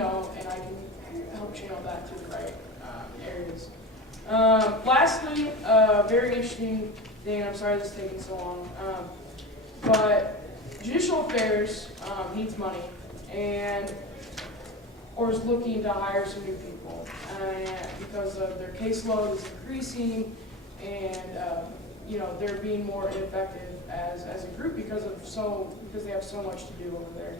know, and I can help channel that to the right areas. Lastly, very interesting thing, I'm sorry this is taking so long, but Judicial Affairs needs money or is looking to hire some new people because of their caseload is increasing and they're being more ineffective as a group because they have so much to do over there.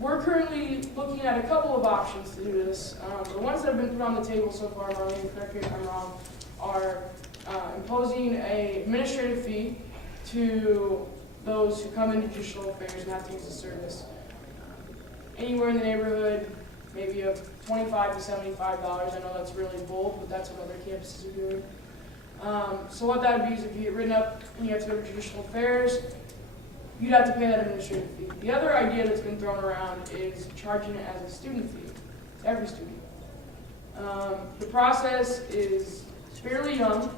We're currently looking at a couple of options to do this. The ones that have been put on the table so far, Marlene, correct me if I'm wrong, are imposing an administrative fee to those who come into Judicial Affairs and have to use the service. Anywhere in the neighborhood, maybe of $25 to $75. I know that's really bold, but that's what other campuses are doing. So what that would be is if you get written up and you have to go to Judicial Affairs, you'd have to pay that administrative fee. The other idea that's been thrown around is charging it as a student fee to every student. The process is fairly young.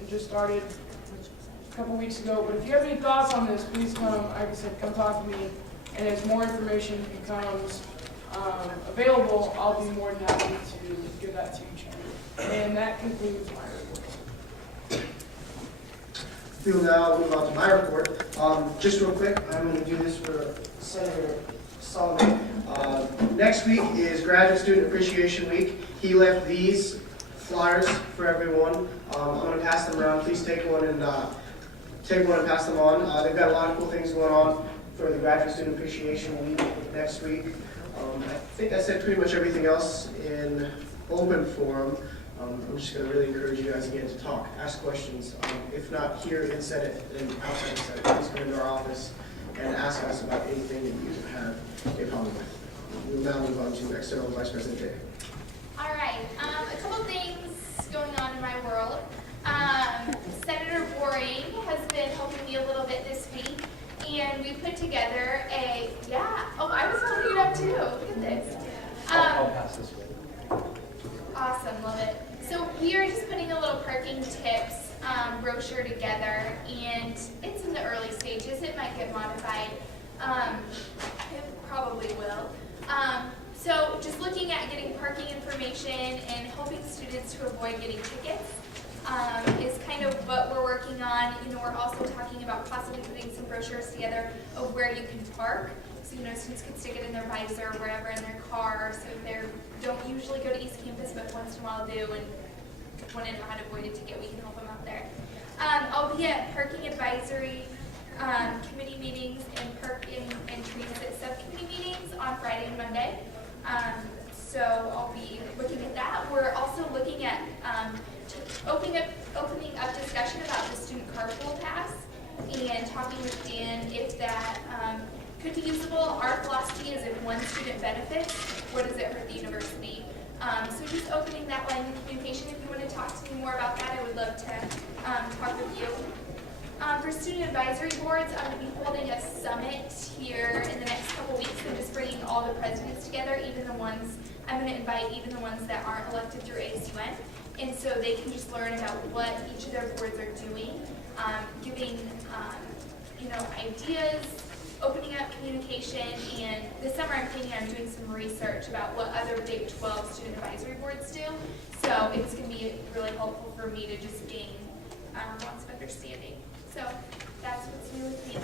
It just started a couple weeks ago, but if you have any thoughts on this, please come, like I said, come talk to me. And as more information becomes available, I'll be more than happy to give that to each other. And that concludes my report. We'll now move on to my report. Just real quick, I'm going to do this for Senator Solomon. Next week is Graduate Student Appreciation Week. He left these flyers for everyone. I'm going to pass them around. Please take one and pass them on. They've got a lot of cool things going on for the Graduate Student Appreciation Week next week. I think I said pretty much everything else in open forum. I'm just going to really encourage you guys again to talk, ask questions. If not here in Senate, then outside the Senate, please come into our office and ask us about anything that you have a problem with. We'll now move on to External Vice President Day. All right, a couple things going on in my world. Senator Boring has been helping me a little bit this week, and we put together I was holding it up too. Look at this. I'll pass this way. Awesome, love it. So we are just putting a little parking tips brochure together, and it's in the early stages. It might get modified. It probably will. So just looking at getting parking information and helping students to avoid getting tickets is kind of what we're working on. We're also talking about possibly putting some brochures together of where you can park. So, students can stick it in their visor or wherever in their car. So they don't usually go to East Campus, but once in a while do, and want to know how to avoid a ticket, we can help them out there. I'll be at parking advisory committee meetings and parking and transit subcommittee meetings on Friday and Monday. So I'll be looking at that. We're also looking at opening up discussion about the student carpool pass and talking with Dan if that could be usable. Our philosophy is if one student benefits, what does it hurt the university? So just opening that line of communication. If you want to talk to me more about that, I would love to talk with you. For student advisory boards, I'm going to be holding a summit here in the next couple weeks and just bringing all the presidents together, I'm going to invite even the ones that aren't elected through ASUN, and so they can just learn about what each of their boards are doing, giving ideas, opening up communication, and this summer I'm planning on doing some research about what other Big 12 student advisory boards do, so it's going to be really helpful for me to just gain lots of understanding. So that's what's new with me.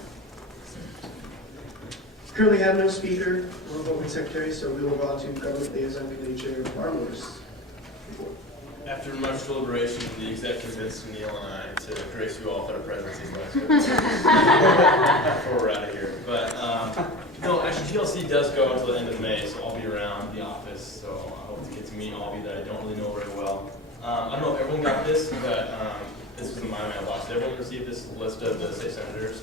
Currently have no speaker or voting secretary, so we will go on to Government Liaison Committee Chair Barr Lewis. After much deliberation, the executive convinced Neil and I to grace you all with our presidencies last before we're out of here. But no, actually GLC does go until the end of May, so I'll be around the office. So I hope to get to meet all of you that I don't really know very well. I don't know if everyone got this, but this was in my mailbox. Did everyone receive this list of the state senators?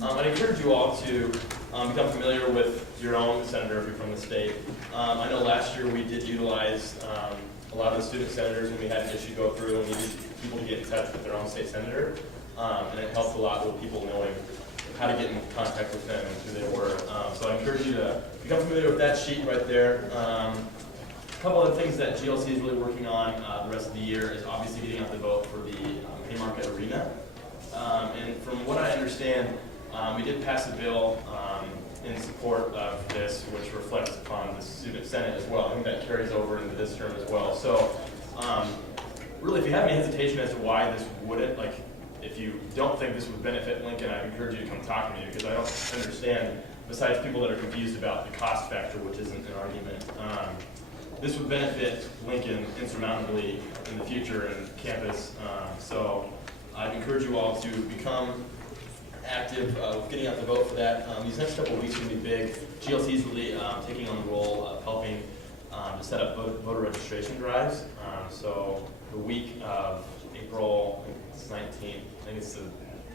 I'd encourage you all to become familiar with your own senator if you're from the state. I know last year we did utilize a lot of the student senators when we had an issue go through and we needed people to get in touch with their own state senator. And it helped a lot with people knowing how to get in contact with them and who they were. So I encourage you to become familiar with that sheet right there. A couple of things that GLC is really working on the rest of the year is obviously getting out the vote for the Haymarket Arena. And from what I understand, we did pass a bill in support of this, which reflects upon the student senate as well. I think that carries over into this term as well. So really, if you have any hesitation as to why this wouldn't, like if you don't think this would benefit Lincoln, I encourage you to come talk to me, because I don't understand, besides people that are confused about the cost factor, which isn't an argument, this would benefit Lincoln insurmountably in the future and campus. So I'd encourage you all to become active with getting out the vote for that. These next couple of weeks are going to be big. GLC is really taking on the role of helping to set up voter registration drives. So the week of April 19th, I think it's the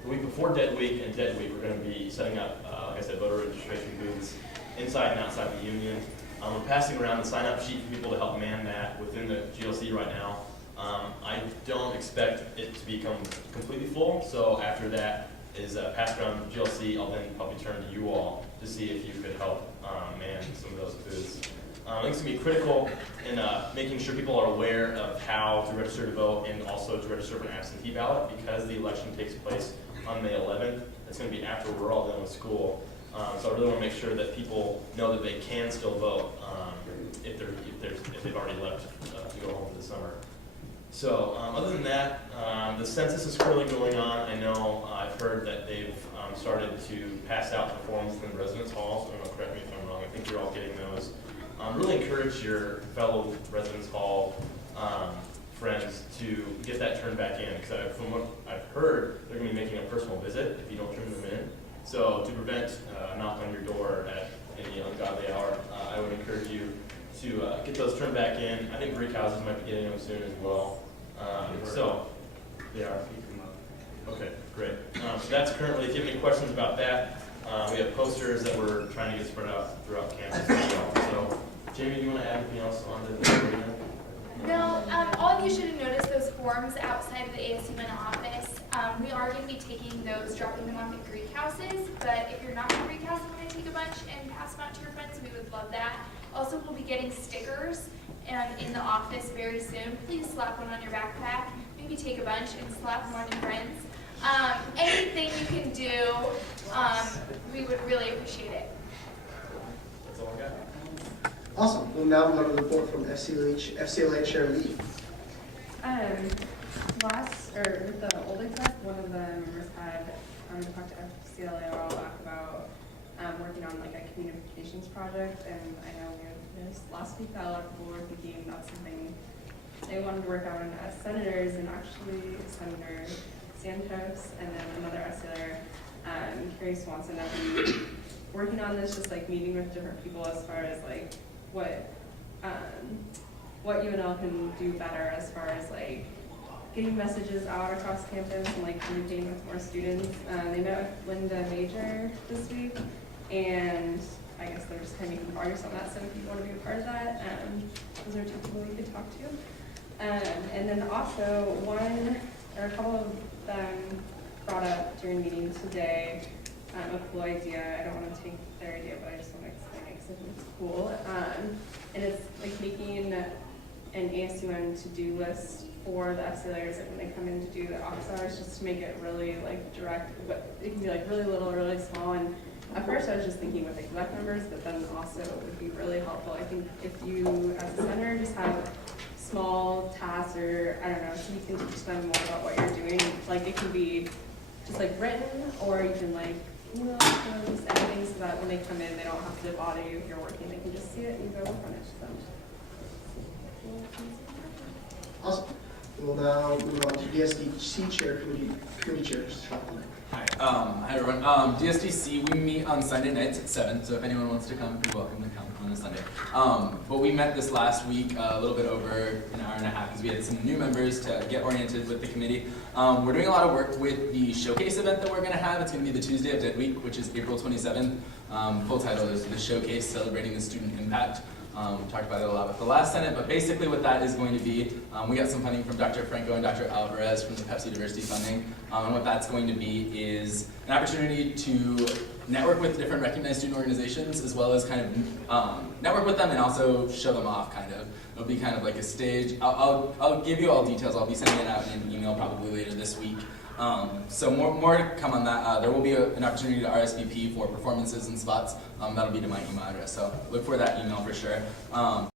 week before Dead Week and Dead Week, we're going to be setting up, like I said, voter registration booths inside and outside the union. We're passing around the sign-up sheet for people to help man that within the GLC right now. I don't expect it to become completely full, so after that is passed around the GLC, I'll then probably turn to you all to see if you could help man some of those booths. I think it's going to be critical in making sure people are aware of how to register to vote and also to register for an absentee ballot, because the election takes place on May 11th. It's going to be after we're all done with school. So I really want to make sure that people know that they can still vote if they've already left to go home for the summer. So other than that, the census is currently going on. I know I've heard that they've started to pass out the forms in the residence halls. I don't know, correct me if I'm wrong. I think you're all getting those. Really encourage your fellow residence hall friends to get that turned back in, because from what I've heard, they're going to be making a personal visit if you don't turn them in. So to prevent a knock on your door at any ungodly hour, I would encourage you to get those turned back in. I think Greek houses might be getting them soon as well. So they are. Okay, great. So that's currently, if you have any questions about that, we have posters that we're trying to get spread out throughout campus as well. So Jamie, do you want to add anything else on to this? No, all of you should have noticed those forms outside of the ASUN office. We are going to be taking those, dropping them off at Greek houses, but if you're not in Greek house and want to take a bunch and pass them out to your friends, we would love that. Also, we'll be getting stickers in the office very soon. Please slap one on your backpack. Maybe take a bunch and slap them on your friends. Anything you can do, we would really appreciate it. That's all I got. Awesome. We'll now move on to the report from FCLA Chair Lee. With the old exec, one of the members had talked to FCLA a while back about working on like a communications project, and I know we had this last week that a lot of people were thinking that's something they wanted to work on as senators, and actually Senator Santos and then another FCLA, Carrie Swanson, that we working on this, just like meeting with different people as far as like what UNL can do better as far as like getting messages out across campus and like communicating with more students. They met with Linda Major this week, and I guess they're just kind of making progress on that. So if you want to be a part of that, those are two people you could talk to. And then also a couple of them brought up during meetings today a cool idea. I don't want to take their idea, but I just want to explain it because I think it's cool. And it's like making an ASUN to-do list for the FCLAers, like when they come in to do the office hours, just to make it really like direct, but it can be like really little, really small. And at first I was just thinking with exec members, but then also it would be really helpful. I think if you, as a senator, just have small tasks, or I don't know, so you can teach them more about what you're doing. Like it can be just like written, or you can like email them, just anything, so that when they come in, they don't have to bother you if you're working. They can just see it and go work on it. So. Awesome. We'll now move on to DSDC Chair, Committee Chairs. Hi everyone. DSDC, we meet on Sunday nights at 7, so if anyone wants to come, you're welcome to come on a Sunday. But we met this last week a little bit over an hour and a half because we had some new members to get oriented with the committee. We're doing a lot of work with the showcase event that we're going to have. It's going to be the Tuesday of Dead Week, which is April 27th. Full title is The Showcase Celebrating the Student Impact. We talked about it a lot with the last Senate, but basically what that is going to be, we got some funding from Dr. Franco and Dr. Alvarez from the Pepsi Diversity Funding, and what that's going to be is an opportunity to network with different recognized student organizations, as well as kind of network with them and also show them off, kind of. It'll be kind of like a stage. I'll give you all details. I'll be sending it out in an email probably later this week. So more to come on that. There will be an opportunity to RSVP for performances and spots. That'll be to my email address. So look for that email for sure.